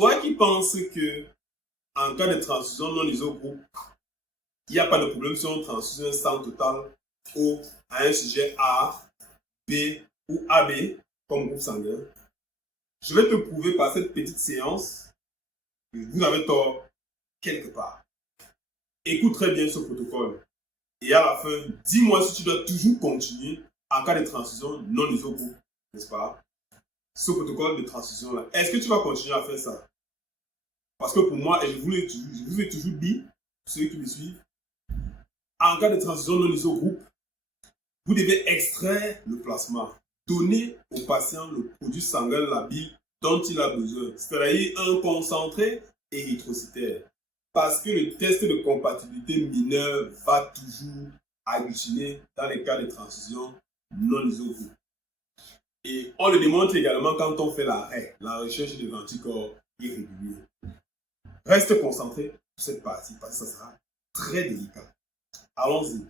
toi qui penses que en cas de transfusion non isogroupe, il n'y a pas de problème si on transfuse un sang total O à un sujet A, B ou AB comme groupe sanguin, je vais te prouver par cette petite séance que vous avez tort quelque part. Écoute très bien ce protocole et à la fin, dis-moi si tu dois toujours continuer en cas de transfusion non isogroupe, n'est-ce pas? Ce protocole de transfusion-là, est-ce que tu vas continuer à faire ça? Parce que pour moi, et je vous ai toujours dit, ceux qui me suivent, en cas de transfusion non isogroupe, vous devez extraire le plasma, donner au patient le produit sanguin labile dont il a besoin, c'est-à-dire un concentré érythrocytaire. Parce que le test de compatibilité mineur va toujours agglutiner dans les cas de transfusion non isogroupe. Et on le démontre également quand on fait la recherche des anticorps irréguliers. Reste concentré sur cette partie parce que ça sera très délicat. Allons-y.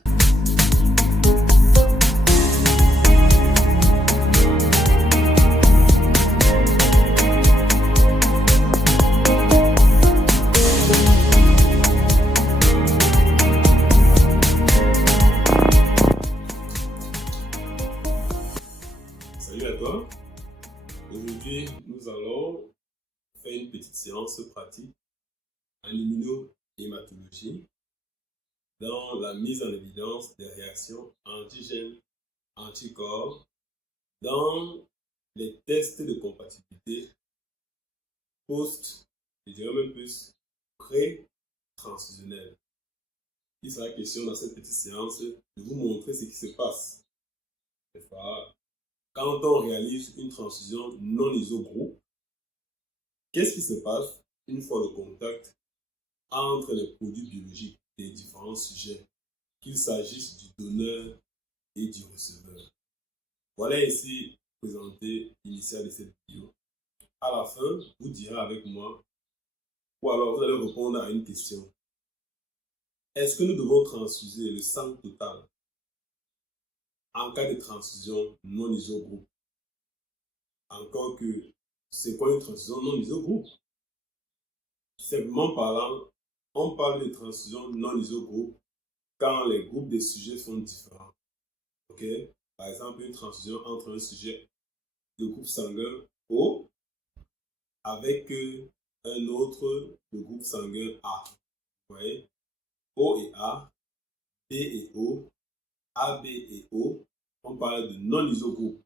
Salut à toi. Aujourd'hui, nous allons faire une petite séance pratique en immunohématologie dans la mise en évidence des réactions antigènes-anticorps dans les tests de compatibilité je dirais même plus, pré-transfusionnels. Il sera question dans cette petite séance de vous montrer ce qui se passe. Quand on réalise une transfusion non isogroupe, qu'est-ce qui se passe une fois le contact entre les produits biologiques des différents sujets, qu'il s'agisse du donneur et du receveur? Voilà ici présenté l'initial de cette vidéo. À la fin, vous direz avec moi, ou alors vous allez répondre à une question. Est-ce que nous devons transfuser le sang total en cas de transfusion non isogroupe? Encore que, c'est quoi une transfusion non isogroupe? Simplement parlant, on parle de transfusion non isogroupe quand les groupes de sujets sont différents. Ok? Par exemple, une transfusion entre un sujet de groupe sanguin O avec un autre de groupe sanguin A. Vous voyez? O et A, B et O, AB et O, on parle de non-isogroupe.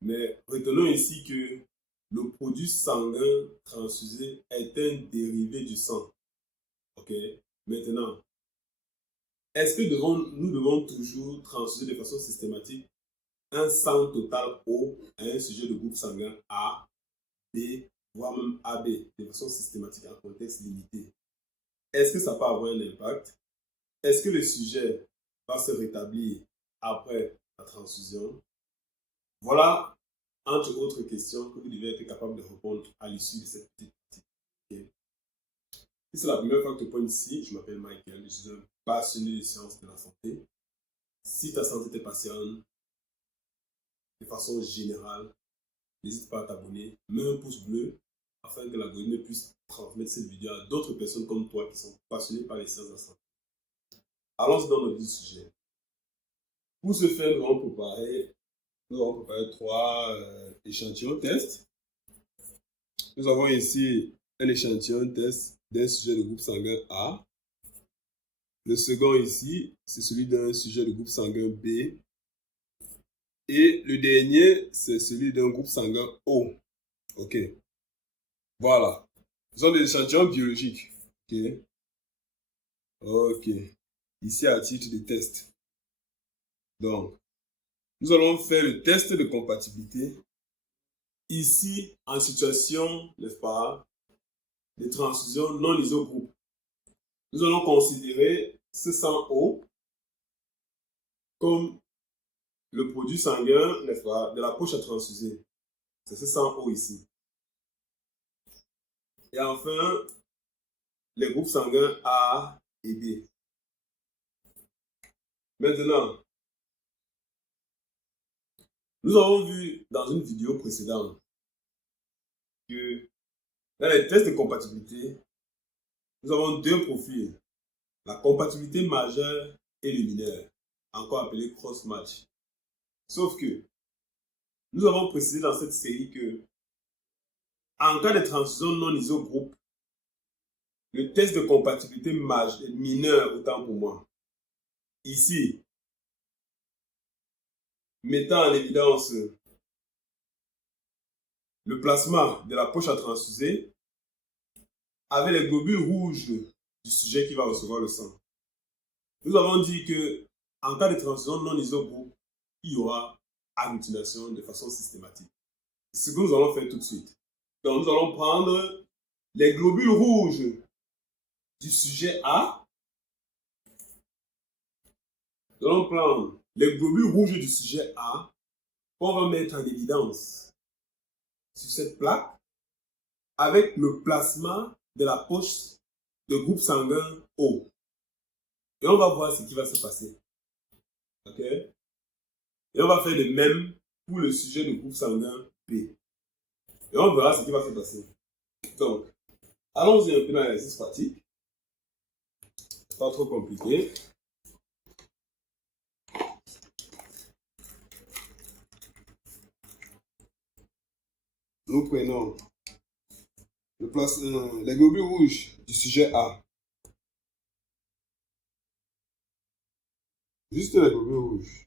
Mais retenons ici que le produit sanguin transfusé est un dérivé du sang. Ok? Maintenant, est-ce que nous devons toujours transfuser de façon systématique un sang total O à un sujet de groupe sanguin A, B, voire même AB, de façon systématique en contexte limité? Est-ce que ça peut avoir un impact? Est-ce que le sujet va se rétablir après la transfusion? Voilà, entre autres questions que vous devez être capable de répondre à l'issue de cette petite partie. Okay. Si c'est la première fois que tu pointes ici, je m'appelle Michael, je suis un passionné des sciences de la santé. Si ta santé te passionne, de façon générale, n'hésite pas à t'abonner, mets un pouce bleu afin que l'algorithme puisse transmettre cette vidéo à d'autres personnes comme toi qui sont passionnées par les sciences de la santé. Allons dans le vif du sujet. Pour ce faire, nous allons préparer 3 échantillons test. Nous avons ici un échantillon test d'un sujet de groupe sanguin A. Le second ici, c'est celui d'un sujet de groupe sanguin B. Et le dernier, c'est celui d'un groupe sanguin O. Ok. Voilà. Ce sont des échantillons biologiques. Ok. Ok. Ici, à titre de test. Donc, nous allons faire le test de compatibilité. Ici, en situation, n'est-ce pas, de transfusion non isogroupe. Nous allons considérer ce sang O comme le produit sanguin, n'est-ce pas, de la poche à transfuser. C'est ce sang O ici. Et enfin, les groupes sanguins A et B. Maintenant, nous avons vu dans une vidéo précédente que Dans les tests de compatibilité, nous avons deux profils. La compatibilité majeure et le mineur, encore appelé cross-match. Sauf que nous avons précisé dans cette série que en cas de transition non isogroupe, le test de compatibilité mineur, autant pour moi. Ici, mettant en évidence le plasma de la poche à transfuser avec les globules rouges du sujet qui va recevoir le sang. Nous avons dit que en cas de transition non isogroupe, il y aura agglutination de façon systématique. C'est ce que nous allons faire tout de suite. Donc, nous allons prendre les globules rouges du sujet A. Nous allons prendre les globules rouges du sujet A qu'on va mettre en évidence sur cette plaque avec le plasma de la poche de groupe sanguin O. Et on va voir ce qui va se passer. OK? Et on va faire de même pour le sujet de groupe sanguin B. Et on verra ce qui va se passer. Donc, allons-y un peu dans l'exercice pratique. Pas trop compliqué. Nous prenons les globules rouges du sujet A. Juste les globules rouges.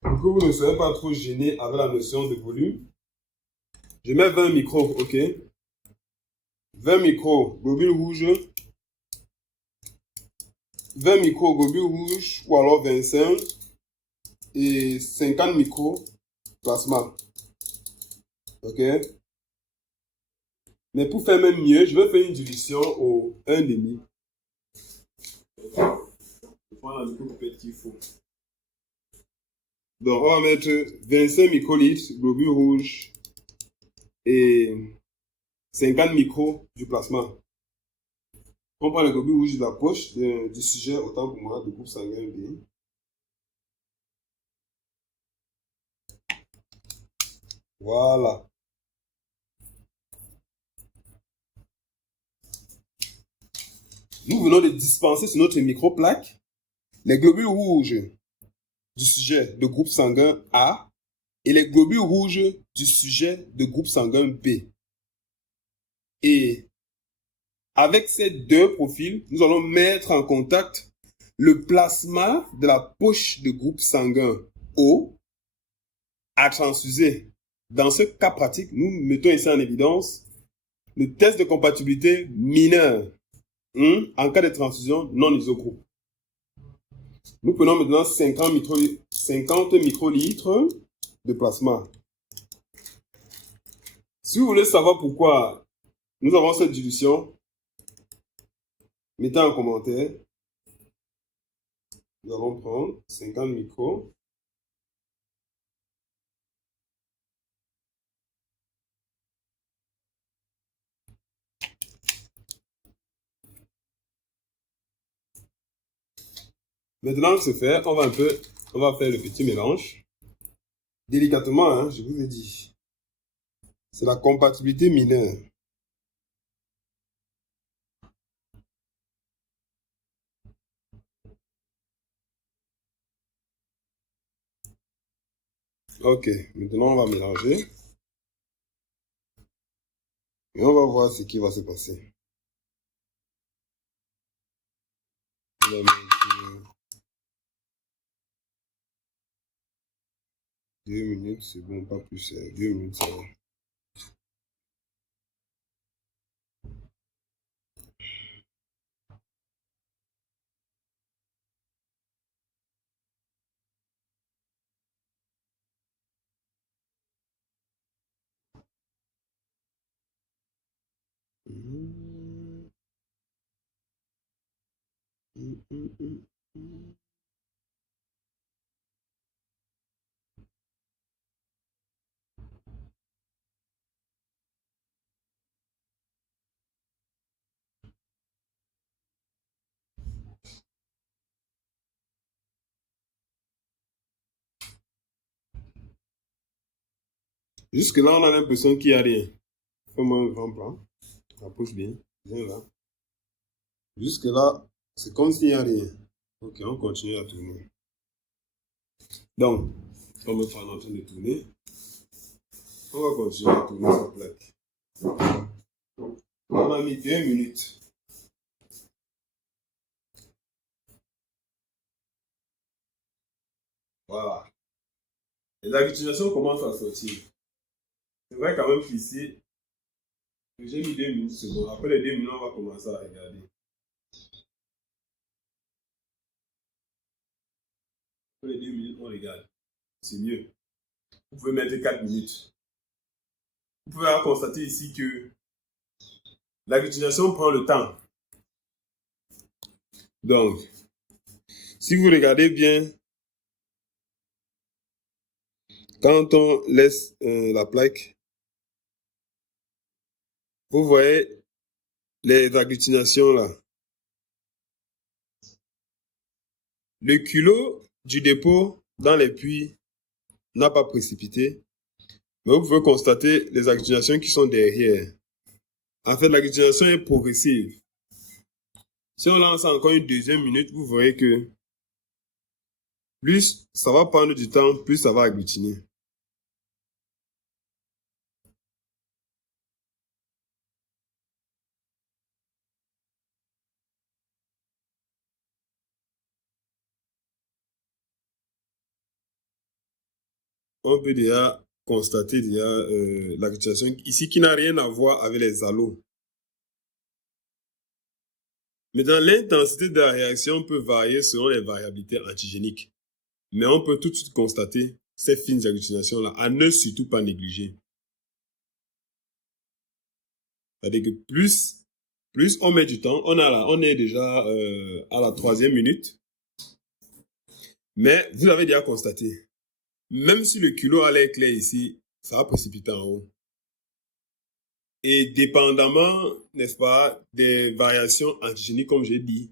Pour que vous ne soyez pas trop gêné avec la notion de volume, je mets 20 micros, ok? 20 micros, globules rouges. 20 micros, globules rouges, ou alors 25. Et 50 micros, plasma. Ok? Mais pour faire même mieux, je vais faire une dilution au 1,5. Je prends la micropipette qu'il faut. Donc, on va mettre 25 microlitres, globules rouges, et 50 micros du plasma. On prend le globule rouge de la poche du sujet, autant pour moi, du groupe sanguin B. Voilà. Nous venons de dispenser sur notre microplaque les globules rouges du sujet de groupe sanguin A et les globules rouges du sujet de groupe sanguin B. Et avec ces deux profils, nous allons mettre en contact le plasma de la poche de groupe sanguin O à transfuser. Dans ce cas pratique, nous mettons ici en évidence le test de compatibilité mineur en cas de transfusion non isogroupe. Nous prenons maintenant 50 microlitres de plasma. Si vous voulez savoir pourquoi nous avons cette dilution, mettez en commentaire. Nous allons prendre 50 micros. Maintenant que c'est fait, on va faire le petit mélange. Délicatement, hein, je vous ai dit. C'est la compatibilité mineure. Ok, maintenant on va mélanger. Et on va voir ce qui va se passer. On va mettre 2 minutes, c'est bon, pas plus. 2 minutes, ça va. Jusque-là, on a l'impression qu'il n'y a rien. Fais-moi un grand plan. Approche bien. Viens là. Jusque-là, c'est comme s'il n'y a rien. Ok, on continue à tourner. Donc, comme le fan est en train de tourner, on va continuer à tourner sa plaque. On a mis 2 minutes. Voilà. Les agglutinations commencent à sortir. C'est vrai quand même qu'ici, j'ai mis 2 minutes secondes. Après les 2 minutes, on va commencer à regarder. Après les 2 minutes, on regarde. C'est mieux. Vous pouvez mettre 4 minutes. Vous pouvez constater ici que l'agglutination prend le temps. Donc, si vous regardez bien, quand on laisse la plaque, vous voyez les agglutinations là. Le culot du dépôt dans les puits n'a pas précipité, mais vous pouvez constater les agglutinations qui sont derrière. En fait, l'agglutination est progressive. Si on lance encore une 2e minute, vous voyez que plus ça va prendre du temps, plus ça va agglutiner. On peut déjà constater l'agglutination ici qui n'a rien à voir avec les halos. Mais dans l'intensité de la réaction peut varier selon les variabilités antigéniques. Mais on peut tout de suite constater ces fines agglutinations-là, à ne surtout pas négliger. C'est-à-dire que plus on met du temps, on est déjà à la 3e minute. Mais vous avez déjà constaté, même si le culot a l'air clair ici, ça va précipiter en haut. Et dépendamment, n'est-ce pas, des variations antigéniques, comme j'ai dit,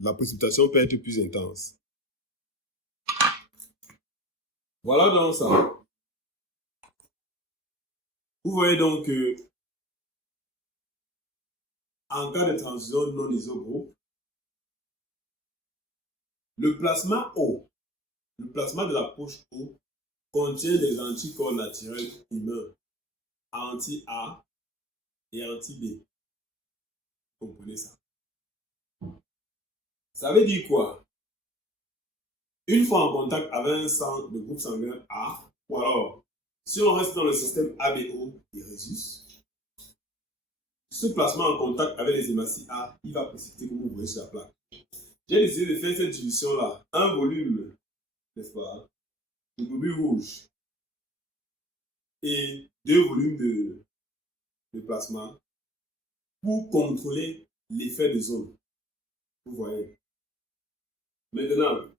la précipitation peut être plus intense. Voilà donc ça. Vous voyez donc que en cas de transition non isogroupe, le plasma O, le plasma de la poche O, contient des anticorps naturels humains, anti-A et anti-B. Vous comprenez ça? Ça veut dire quoi? Une fois en contact avec un sang de groupe sanguin A, ou alors, si on reste dans le système ABO et Rhésus, ce plasma en contact avec les hématies A, il va précipiter comme vous voyez sur la plaque. J'ai décidé de faire cette division-là. Un volume, n'est-ce pas, de globules rouges et 2 volumes de plasma pour contrôler l'effet de zone. Vous voyez. Maintenant,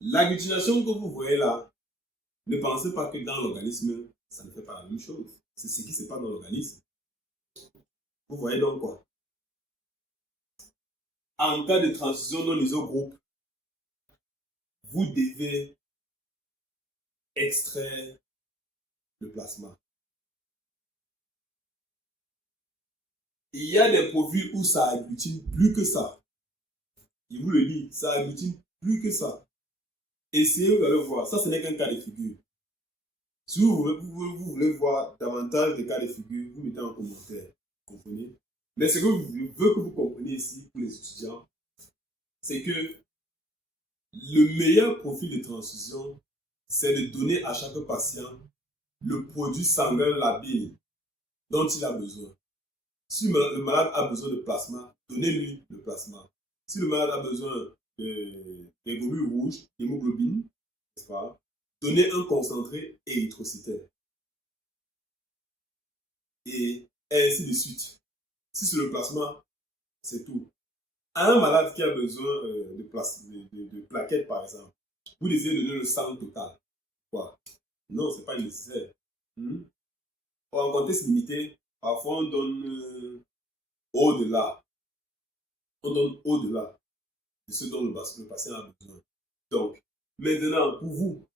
l'agglutination que vous voyez là, ne pensez pas que dans l'organisme, ça ne fait pas la même chose. C'est ce qui se passe dans l'organisme. Vous voyez donc quoi? En cas de transition non isogroupe, vous devez extraire le plasma. Il y a des profils où ça agglutine plus que ça. Il vous le dit, ça agglutine plus que ça. Essayez, vous allez voir. Ça, ce n'est qu'un cas de figure. Si vous voulez voir davantage de cas de figure, vous mettez en commentaire. Vous comprenez? Mais ce que je veux que vous compreniez ici pour les étudiants, c'est que le meilleur profil de transfusion, c'est de donner à chaque patient le produit sanguin labile dont il a besoin. Si le malade a besoin de plasma, donnez-lui le plasma. Si le malade a besoin des globules rouges, l'hémoglobine, n'est-ce pas? Donnez un concentré érythrocytaire. Et ainsi de suite. Si c'est le plasma, c'est tout. Un malade qui a besoin de plaquettes, par exemple, vous désirez donner le sang total. Quoi? Non, ce n'est pas nécessaire. En contexte limité, parfois on donne au-delà. On donne au-delà de ce dont le patient a besoin. Donc, maintenant, pour vous,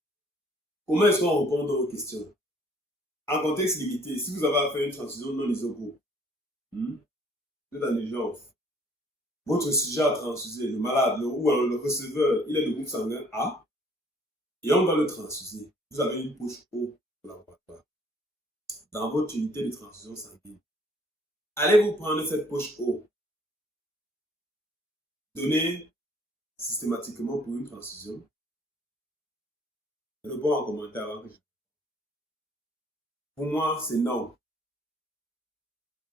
Comment est-ce qu'on répond aux questions? En contexte limité, si vous avez à faire une transfusion non isogroupe, vous êtes en urgence, votre sujet à transfuser, le malade ou alors le receveur, il est de groupe sanguin A, et on va le transfuser. Vous avez une poche O au laboratoire, dans votre unité de transfusion sanguine. Allez-vous prendre cette poche O, donnée systématiquement pour une transfusion? Réponds en commentaire avant que je... Pour moi, c'est non.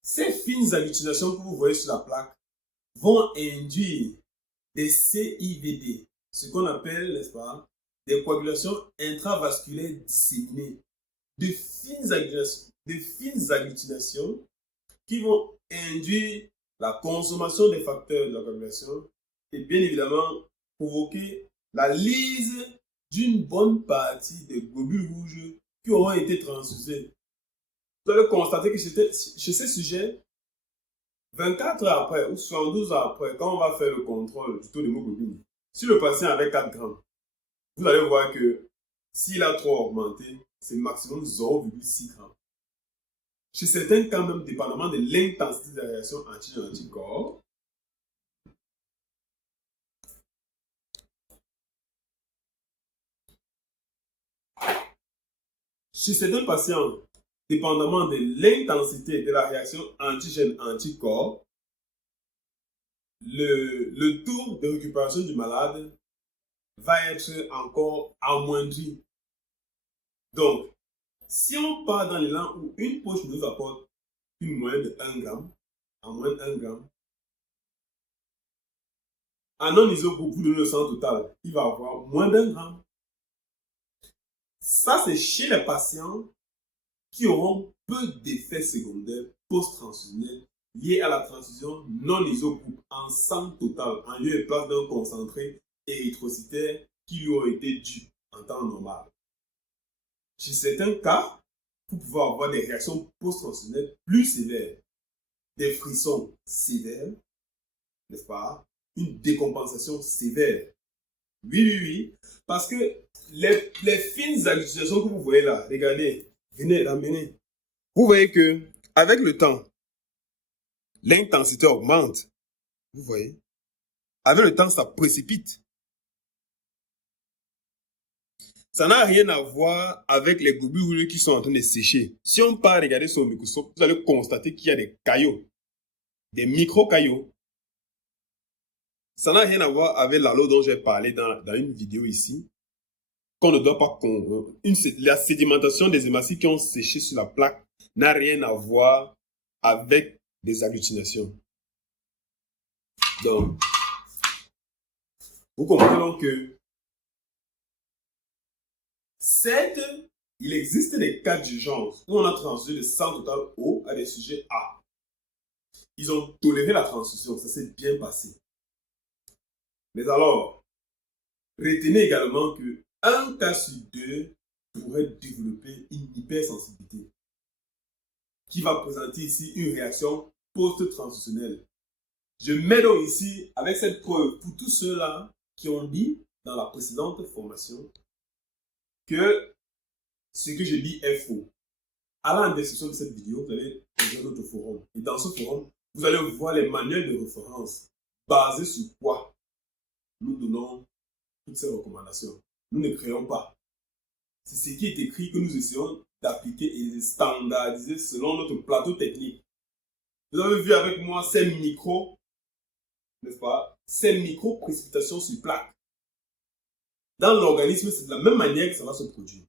Ces fines agglutinations que vous voyez sur la plaque vont induire des CIVD, ce qu'on appelle, n'est-ce pas, des coagulations intravasculaires disséminées, de fines agglutinations qui vont induire la consommation des facteurs de la coagulation et bien évidemment provoquer la lyse d'une bonne partie des globules rouges qui auront été transfusés. Vous allez constater que chez ces sujets, 24 heures après ou 72 heures après, quand on va faire le contrôle du taux d'hémoglobine, si le patient avait 4 grammes, vous allez voir que s'il a trop augmenté, c'est maximum 0,6 grammes. Chez certains cas même, dépendamment de l'intensité de la réaction antigène-anticorps, chez certains patients, dépendamment de l'intensité de la réaction antigène-anticorps, le taux de récupération du malade va être encore amoindri. Donc, si on part dans l'élan où une poche nous apporte une moyenne de 1 gramme, en moins de 1 gramme, en non-isogroupe, vous donnez le sang total, il va avoir moins d'1 gramme. Ça, c'est chez les patients qui auront peu d'effets secondaires post-transfusionnels liés à la transfusion non-isogroupe en sang total, en lieu et place d'un concentré érythrocytaire qui lui aurait été dû en temps normal. Chez certains cas, vous pouvez avoir des réactions post-transfusionnelles plus sévères, des frissons sévères, n'est-ce pas? Une décompensation sévère. Oui, parce que les fines agglutinations que vous voyez là, regardez, venez, ramenez. Vous voyez que avec le temps, l'intensité augmente. Vous voyez? Avec le temps, ça précipite. Ça n'a rien à voir avec les globules qui sont en train de sécher. Si on part regarder sur le microscope, vous allez constater qu'il y a des caillots, des micro-caillots. Ça n'a rien à voir avec l'aloe dont j'ai parlé dans une vidéo ici, qu'on ne doit pas... La sédimentation des hématies qui ont séché sur la plaque n'a rien à voir avec des agglutinations. Donc, vous comprenez donc que il existe des cas d'urgence où on a transfusé le sang total O à des sujets A. Ils ont toléré la transfusion, ça s'est bien passé. Mais alors, retenez également que un cas sur deux pourrait développer une hypersensibilité qui va présenter ici une réaction post-transfusionnelle. Je mets donc ici avec cette preuve pour tous ceux-là qui ont dit dans la précédente formation que ce que je dis est faux. Allez en description de cette vidéo, vous allez rejoindre notre forum. Et dans ce forum, vous allez voir les manuels de référence basés sur quoi nous donnons toutes ces recommandations. Nous ne créons pas. C'est ce qui est écrit que nous essayons d'appliquer et de standardiser selon notre plateau technique. Vous avez vu avec moi ces micros, n'est-ce pas? Ces micro-précipitations sur plaque. Dans l'organisme, c'est de la même manière que ça va se produire.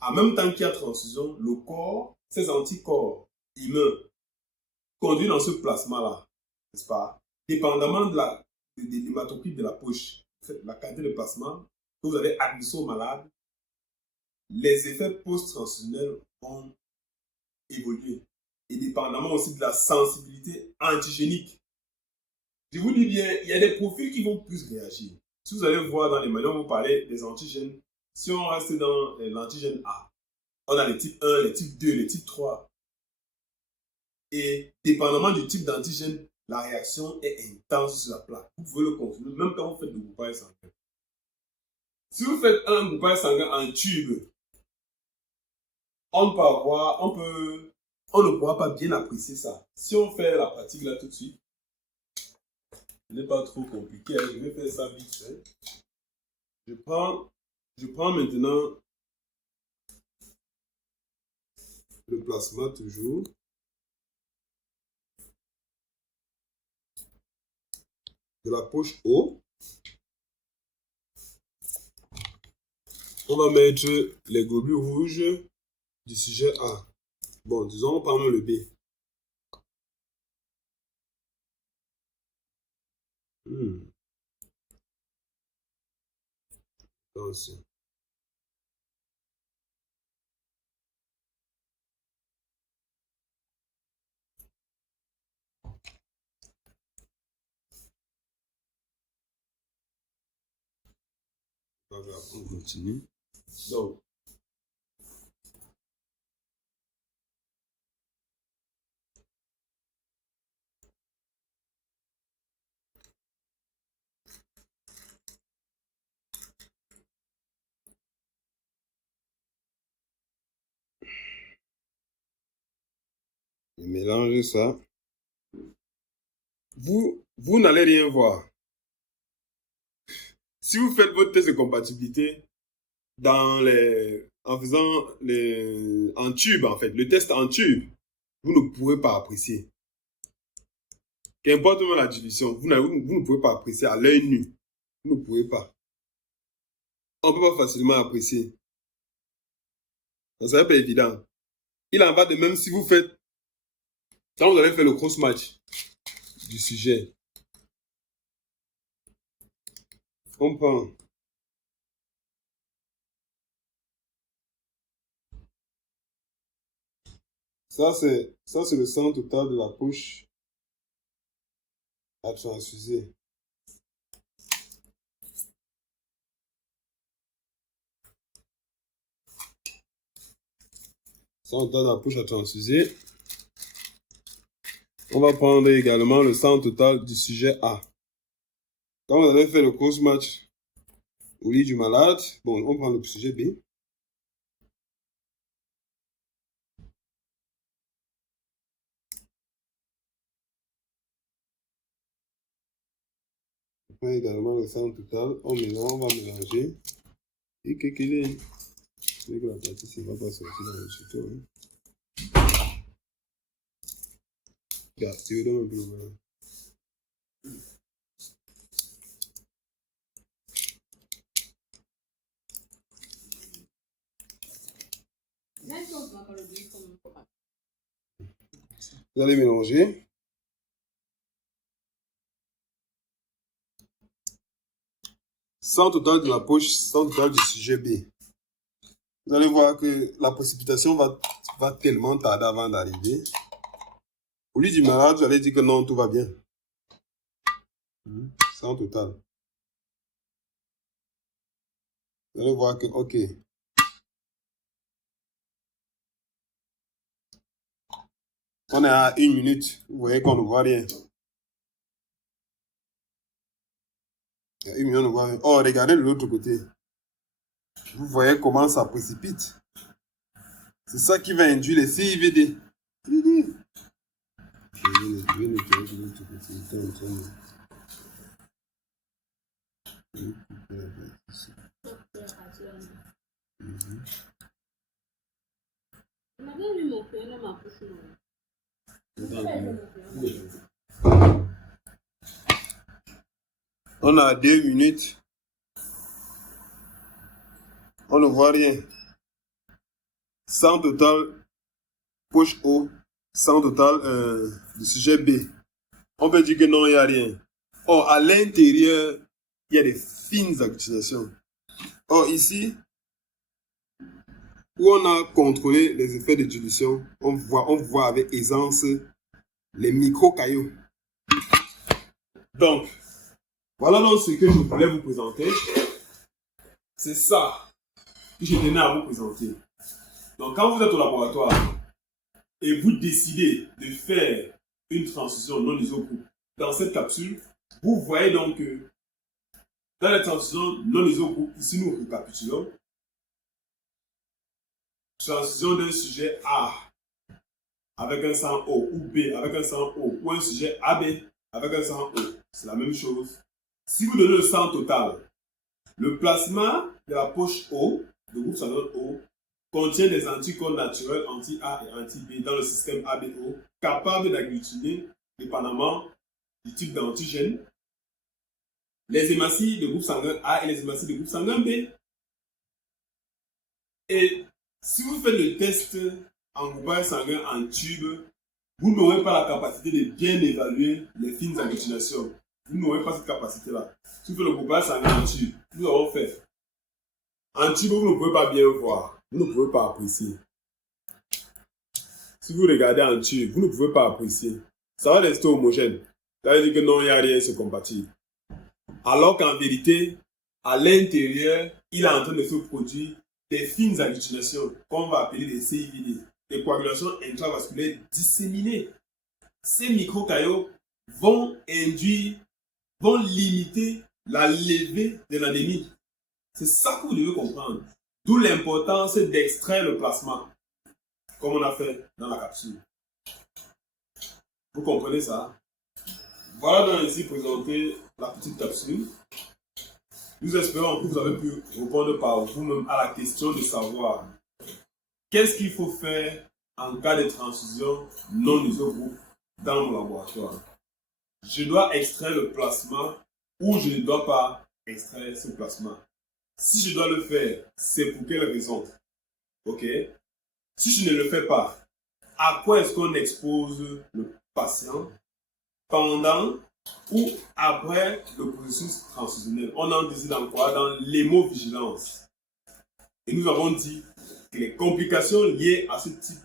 En même temps qu'il y a transfusion, le corps, ces anticorps humains, conduits dans ce plasma-là, n'est-ce pas? Dépendamment de l'hématocrite de la poche, la quantité de plasma que vous allez administrer au malade, les effets post-transfusionnels ont évolué. Et dépendamment aussi de la sensibilité antigénique. Je vous dis bien, il y a des profils qui vont plus réagir. Si vous allez voir dans les manuels, vous parlez des antigènes. Si on reste dans l'antigène A, on a les types 1, les types 2, les types 3. Et dépendamment du type d'antigène, la réaction est intense sur la plaque. Vous pouvez le confirmer même quand vous faites le groupage sanguin. Si vous faites un groupage sanguin en tube, on ne pourra pas bien apprécier ça. Si on fait la pratique là tout de suite, ce n'est pas trop compliqué. Je vais faire ça vite fait. Je prends maintenant le plasma toujours. De la poche O. On va mettre les globules rouges du sujet A. Bon, disons, prenons le B. Attention. On continue. Donc, je mélange ça. Vous n'allez rien voir. Si vous faites votre test de compatibilité en faisant en tube, en fait, le test en tube, vous ne pourrez pas apprécier. Qu'importe la dilution, vous ne pouvez pas apprécier à l'œil nu. Vous ne pouvez pas. On ne peut pas facilement apprécier. Ça n'est pas évident. Il en va de même si vous faites, quand vous allez faire le cross-match du sujet. On prend ça, c'est le sang total de la poche à transfuser. Sang total de la poche à transfuser. On va prendre également le sang total du sujet A. Quand vous avez fait le cross-match au lit du malade, bon, on prend le sujet B. On prend également le sang total. On va mélanger. Et qu'il est. C'est que la partie ne va pas sortir dans le tuto. Hein. Regarde, tu veux donner un peu le voilà. Vous allez mélanger. Sang total de la poche, sang total du sujet B. Vous allez voir que la précipitation va tellement tarder avant d'arriver. Au lieu du malade, vous allez dire que non, tout va bien. Sang total. Vous allez voir que, ok. On est à 1 minute. Vous voyez qu'on ne voit rien. À 1 minute, on ne voit rien. Oh, regardez de l'autre côté. Vous voyez comment ça précipite. C'est ça qui va induire les CIVD. Je vais nettoyer de l'autre côté. On a 2 minutes. On ne voit rien. Sang total, poche O. Sang total du sujet B. On peut dire que non, il n'y a rien. Or, à l'intérieur, il y a des fines accusations. Or, ici, où on a contrôlé les effets de dilution, on voit avec aisance les micro-cailloux. Donc, voilà donc ce que je voulais vous présenter. C'est ça que je tenais à vous présenter. Donc, quand vous êtes au laboratoire et vous décidez de faire une transfusion non isogroupe dans cette capsule, vous voyez donc que Dans les transitions non isogroupe, ici nous récapitulons. Transition d'un sujet A avec un sang O ou B avec un sang O ou un sujet AB avec un sang O. C'est la même chose. Si vous donnez le sang total, le plasma de la poche O, le groupe sanguin O, contient des anticorps naturels anti-A et anti-B dans le système ABO, capables d'agglutiner, dépendamment du type d'antigène, les hématies de groupe sanguin A et les hématies de groupe sanguin B. Et si vous faites le test en groupage sanguin en tube, vous n'aurez pas la capacité de bien évaluer les fines agglutinations. Vous n'aurez pas cette capacité-là. Si vous faites le groupage sanguin en tube, nous avons fait. En tube, vous ne pouvez pas bien voir. Vous ne pouvez pas apprécier. Si vous regardez en tube, vous ne pouvez pas apprécier. Ça va rester homogène. Ça veut dire que non, il n'y a rien, c'est compatible. Alors qu'en vérité, à l'intérieur, il est en train de se produire des fines agglutinations qu'on va appeler des CIVD, des coagulations intravasculaires disséminées. Ces microcaillots vont limiter la levée de l'anémie. C'est ça que vous devez comprendre. D'où l'importance d'extraire le plasma, comme on a fait dans la capsule. Vous comprenez ça? Voilà donc ici présenter la petite capsule. Nous espérons que vous avez pu répondre par vous-même à la question de savoir qu'est-ce qu'il faut faire en cas de transfusion non isogroupe dans mon laboratoire. Je dois extraire le plasma ou je ne dois pas extraire ce plasma. Si je dois le faire, c'est pour quelle raison? Ok? Si je ne le fais pas, à quoi est-ce qu'on expose le patient pendant ou après le processus transfusionnel? On en dit dans quoi? Dans l'hémovigilance. Et nous avons dit que les complications liées à ce type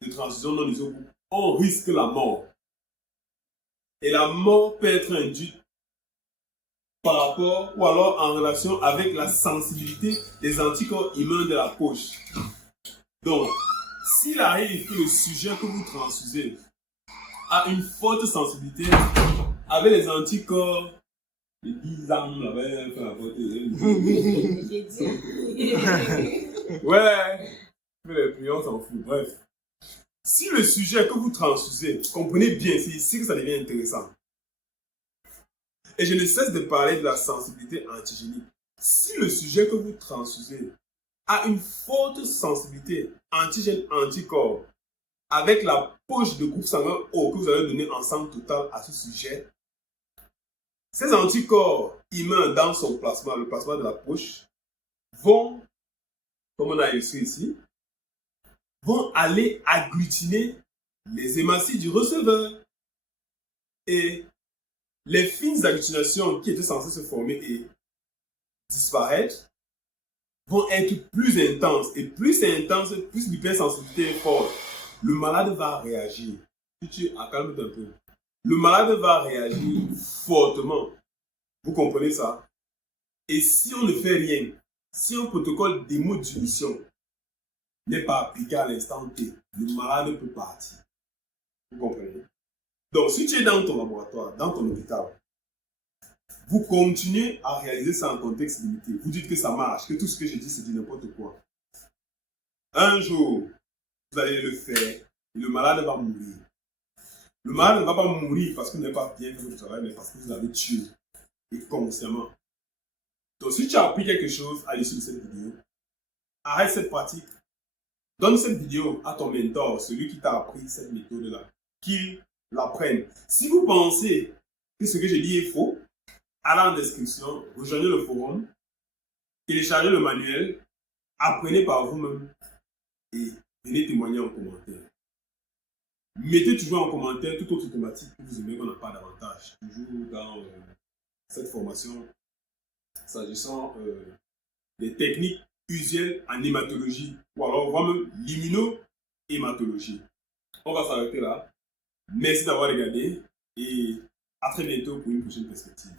de transfusion non isogroupe, on risque la mort. Et la mort peut être induite par rapport ou alors en relation avec la sensibilité des anticorps immuns de la poche. Donc, s'il arrive que le sujet que vous transfusez a une forte sensibilité avec les anticorps, les 10 ans, l'avait fait la beauté. Ouais, mais les plus on s'en fout. Bref. Si le sujet que vous transfusez, comprenez bien, c'est ici que ça devient intéressant. Et je ne cesse de parler de la sensibilité antigénique. Si le sujet que vous transfusez a une forte sensibilité antigène-anticorps avec la poche de groupe sanguin O que vous allez donner en sang total à ce sujet, ces anticorps immuns dans son plasma, le plasma de la poche, vont, comme on a écrit ici, vont aller agglutiner les hématies du receveur. Et les fines agglutinations qui étaient censées se former et disparaître vont être plus intenses. Et plus c'est intense, plus l'hypersensibilité est forte. Le malade va réagir. Si tu calme-toi un peu. Le malade va réagir fortement. Vous comprenez ça? Et si on ne fait rien, si un protocole d'hémodilution n'est pas appliqué à l'instant T, le malade peut partir. Vous comprenez? Donc, si tu es dans ton laboratoire, dans ton hôpital, vous continuez à réaliser ça en contexte limité. Vous dites que ça marche, que tout ce que je dis, c'est du n'importe quoi. Un jour, vous allez le faire et le malade va mourir. Le malade ne va pas mourir parce que vous n'avez pas bien fait votre travail, mais parce que vous l'avez tué. Et consciemment. Donc, si tu as appris quelque chose à l'issue de cette vidéo, arrête cette pratique. Donne cette vidéo à ton mentor, celui qui t'a appris cette méthode-là, qu'il l'apprenne. Si vous pensez que ce que je dis est faux, allez en description, rejoignez le forum, téléchargez le manuel, apprenez par vous-même et venez témoigner en commentaire. Mettez toujours en commentaire toute autre thématique que vous aimez qu'on n'a pas davantage. Toujours dans cette formation, s'agissant des techniques usuelles en hématologie, ou alors voire même l'immunohématologie. On va s'arrêter là. Merci d'avoir regardé et à très bientôt pour une prochaine perspective.